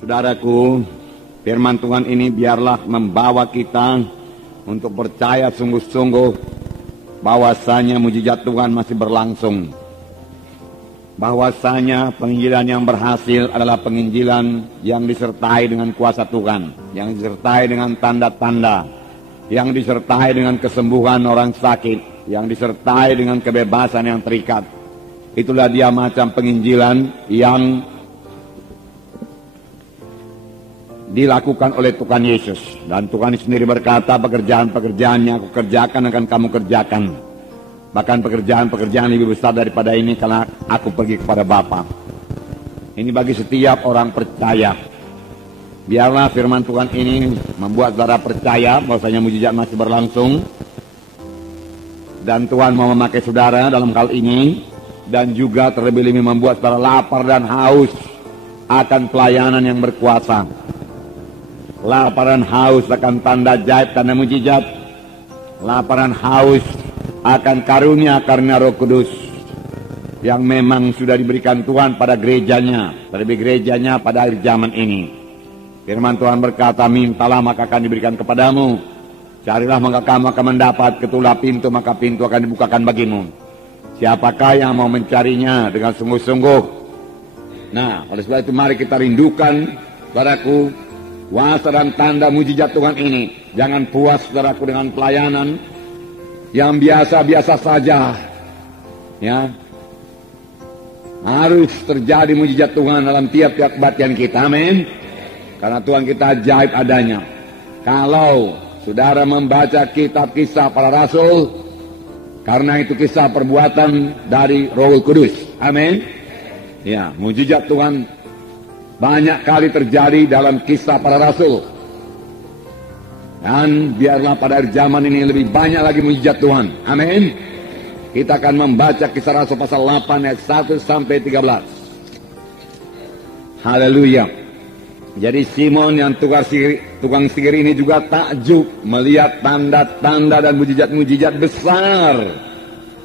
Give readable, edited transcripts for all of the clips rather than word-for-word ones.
Saudaraku, firman Tuhan ini biarlah membawa kita untuk percaya sungguh-sungguh bahwasanya mujizat Tuhan masih berlangsung. Bahwasanya penginjilan yang berhasil adalah penginjilan yang disertai dengan kuasa Tuhan, yang disertai dengan tanda-tanda, yang disertai dengan kesembuhan orang sakit, yang disertai dengan kebebasan yang terikat. Itulah dia macam penginjilan yang dilakukan oleh Tuhan Yesus. Dan Tuhan sendiri berkata, pekerjaan-pekerjaan yang aku kerjakan akan kamu kerjakan. Bahkan pekerjaan-pekerjaan lebih besar daripada ini karena aku pergi kepada Bapa. Ini bagi setiap orang percaya. Biarlah firman Tuhan ini membuat saudara percaya bahwasanya mujizat masih berlangsung. Dan Tuhan mau memakai saudara dalam hal ini. Dan juga terlebih-lebih membuat saudara lapar dan haus akan pelayanan yang berkuasa. Lapar dan haus akan tanda ajaib, tanda mujizat. Lapar dan haus akan karunia Roh Kudus yang memang sudah diberikan Tuhan pada gerejanya, terlebih gerejanya pada akhir zaman ini. Firman Tuhan berkata, mintalah maka akan diberikan kepadamu, carilah maka kamu akan mendapat, ketuklah pintu maka pintu akan dibukakan bagimu. Siapakah yang mau mencarinya dengan sungguh-sungguh? Nah, oleh sebab itu mari kita rindukan, saudaraku, kuasa dan tanda mujizat Tuhan ini. Jangan puas, saudaraku, dengan pelayanan yang biasa-biasa saja. Ya, harus terjadi mujizat Tuhan dalam tiap-tiap kebaktian kita. Amin. Karena Tuhan kita ajaib adanya. Kalau saudara membaca kitab Kisah Para Rasul, karena itu kisah perbuatan dari Roh Kudus. Amin. Ya, mujizat Tuhan banyak kali terjadi dalam Kisah Para Rasul. Dan biarlah pada akhir zaman ini lebih banyak lagi mujizat Tuhan. Amin. Kita akan membaca Kisah Rasul pasal 8 ayat 1 sampai 13. Haleluya. Jadi Simon yang tukang sihir ini juga takjub melihat tanda-tanda dan mujizat-mujizat besar.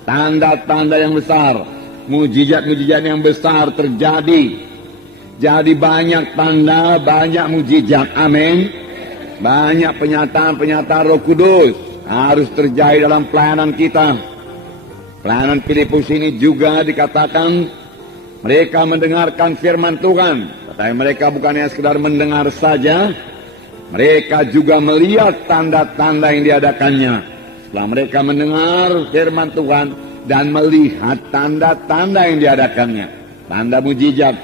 Tanda-tanda yang besar, mujizat-mujizat yang besar terjadi. Jadi banyak tanda, banyak mujizat. Amin. Banyak penyataan-penyataan Roh Kudus harus terjadi dalam pelayanan kita. Pelayanan Filipus ini juga dikatakan mereka mendengarkan firman Tuhan. Tetapi mereka bukan hanya sekedar mendengar saja, mereka juga melihat tanda-tanda yang diadakannya. Setelah mereka mendengar firman Tuhan dan melihat tanda-tanda yang diadakannya, tanda mujizat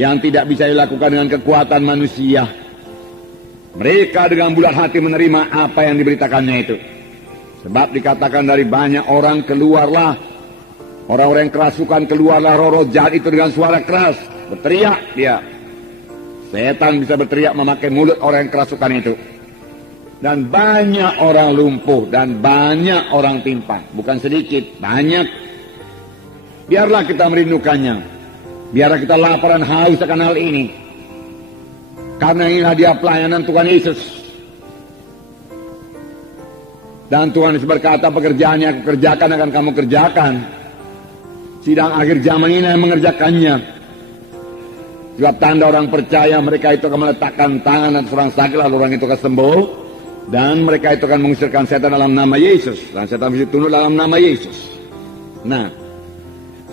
yang tidak bisa dilakukan dengan kekuatan manusia, mereka dengan bulat hati menerima apa yang diberitakannya itu. Sebab dikatakan dari banyak orang keluarlah, orang-orang yang kerasukan keluarlah roh-roh jahat itu dengan suara keras. Berteriak dia. Setan bisa berteriak memakai mulut orang yang kerasukan itu. Dan banyak orang lumpuh dan banyak orang timpang. Bukan sedikit, banyak. Biarlah kita merindukannya. Biarlah kita lapar dan haus akan hal ini. Karena inilah dia pelayanan Tuhan Yesus. Dan Tuhan Yesus berkata, pekerjaan yang aku kerjakan akan kamu kerjakan. Sidang akhir zaman ini yang mengerjakannya. Sebab tanda orang percaya, mereka itu akan meletakkan tangan atas orang sakit, lalu orang itu akan sembuh. Dan mereka itu akan mengusirkan setan dalam nama Yesus. Dan setan bisa tunduk dalam nama Yesus. Nah,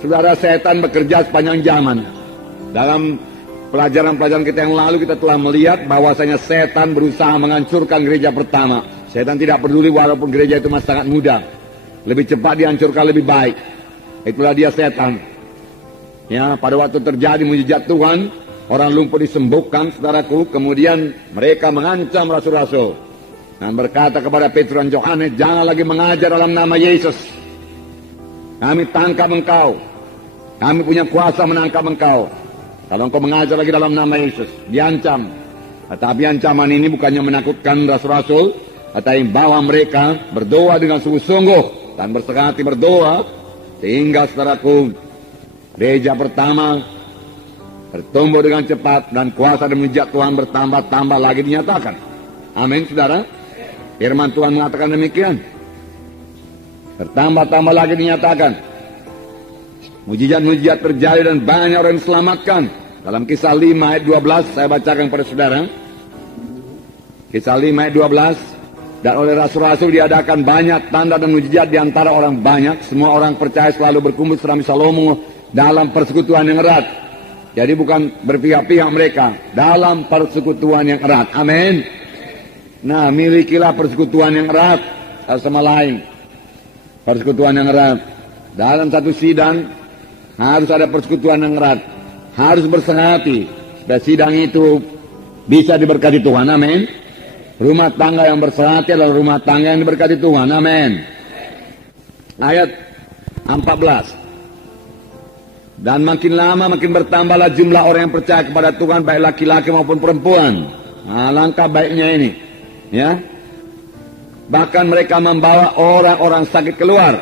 saudara, setan bekerja sepanjang zaman. Dalam pelajaran-pelajaran kita yang lalu kita telah melihat bahwasanya setan berusaha menghancurkan gereja pertama. Setan tidak peduli walaupun gereja itu masih sangat muda. Lebih cepat dihancurkan lebih baik. Itulah dia setan. Ya, pada waktu terjadi mujizat Tuhan, orang lumpuh disembuhkan, saudaraku. Kemudian mereka mengancam rasul-rasul dan berkata kepada Petrus dan Yohanes, jangan lagi mengajar dalam nama Yesus. Kami tangkap engkau. Kami punya kuasa menangkap engkau. Kalau engkau mengajar lagi dalam nama Yesus, diancam. Tetapi ancaman ini bukannya menakutkan rasul-rasul, tetapi bawa mereka berdoa dengan sungguh-sungguh dan berserah hati berdoa, sehingga saudaraku, gereja pertama bertumbuh dengan cepat dan kuasa dan mujizat Tuhan bertambah-tambah lagi dinyatakan. Amin, saudara. Firman Tuhan mengatakan demikian. Bertambah-tambah lagi dinyatakan. Mujizat-mujizat terjadi dan banyak orang diselamatkan. Dalam Kisah 5 ayat 12 saya bacakan kepada saudara. Kisah 5 ayat 12. Dan oleh rasul-rasul diadakan banyak tanda dan mujizat di antara orang banyak. Semua orang percaya selalu berkumpul serami Salomo dalam persekutuan yang erat. Jadi bukan berpihak-pihak mereka, dalam persekutuan yang erat. Amin. Nah, milikilah persekutuan yang erat sama lain. Persekutuan yang erat. Dalam satu sidang harus ada persekutuan yang erat. Harus bersehati supaya sidang itu bisa diberkati Tuhan. Amin. Rumah tangga yang bersehati adalah rumah tangga yang diberkati Tuhan. Amin. Ayat 14. Dan makin lama makin bertambahlah jumlah orang yang percaya kepada Tuhan, baik laki-laki maupun perempuan. Nah, langkah baiknya ini, ya. Bahkan mereka membawa orang-orang sakit keluar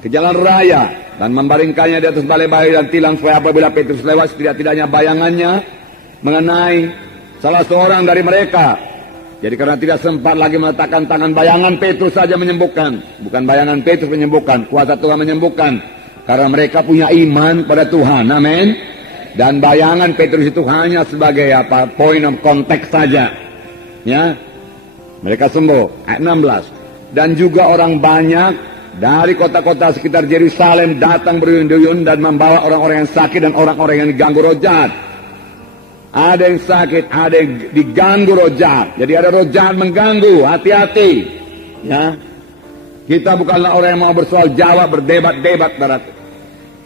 ke jalan raya dan membaringkannya di atas balai-balai dan tilang, supaya apabila Petrus lewat, setidak-tidaknya bayangannya mengenai salah seorang dari mereka. Jadi karena tidak sempat lagi meletakkan tangan, bayangan Petrus saja menyembuhkan. Bukan bayangan Petrus menyembuhkan, kuasa Tuhan menyembuhkan. Karena mereka punya iman pada Tuhan. Amin. Dan bayangan Petrus itu hanya sebagai point of contact saja. Ya. Mereka sembuh. Ayat 16. Dan juga orang banyak dari kota-kota sekitar Yerusalem datang berduyun-duyun dan membawa orang-orang yang sakit dan orang-orang yang diganggu roh jahat. Ada yang sakit, ada yang diganggu roh jahat. Jadi ada roh jahat mengganggu, hati-hati. Ya. Kita bukanlah orang yang mau bersoal jawab, berdebat-debat, saudaraku.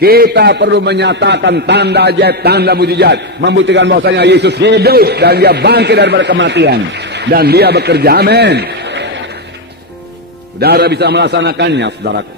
Kita perlu menyatakan tanda ajaib, tanda mujizat, membuktikan bahwasanya Yesus hidup dan dia bangkit daripada kematian dan dia bekerja. Amin. Saudara bisa melaksanakannya, saudaraku.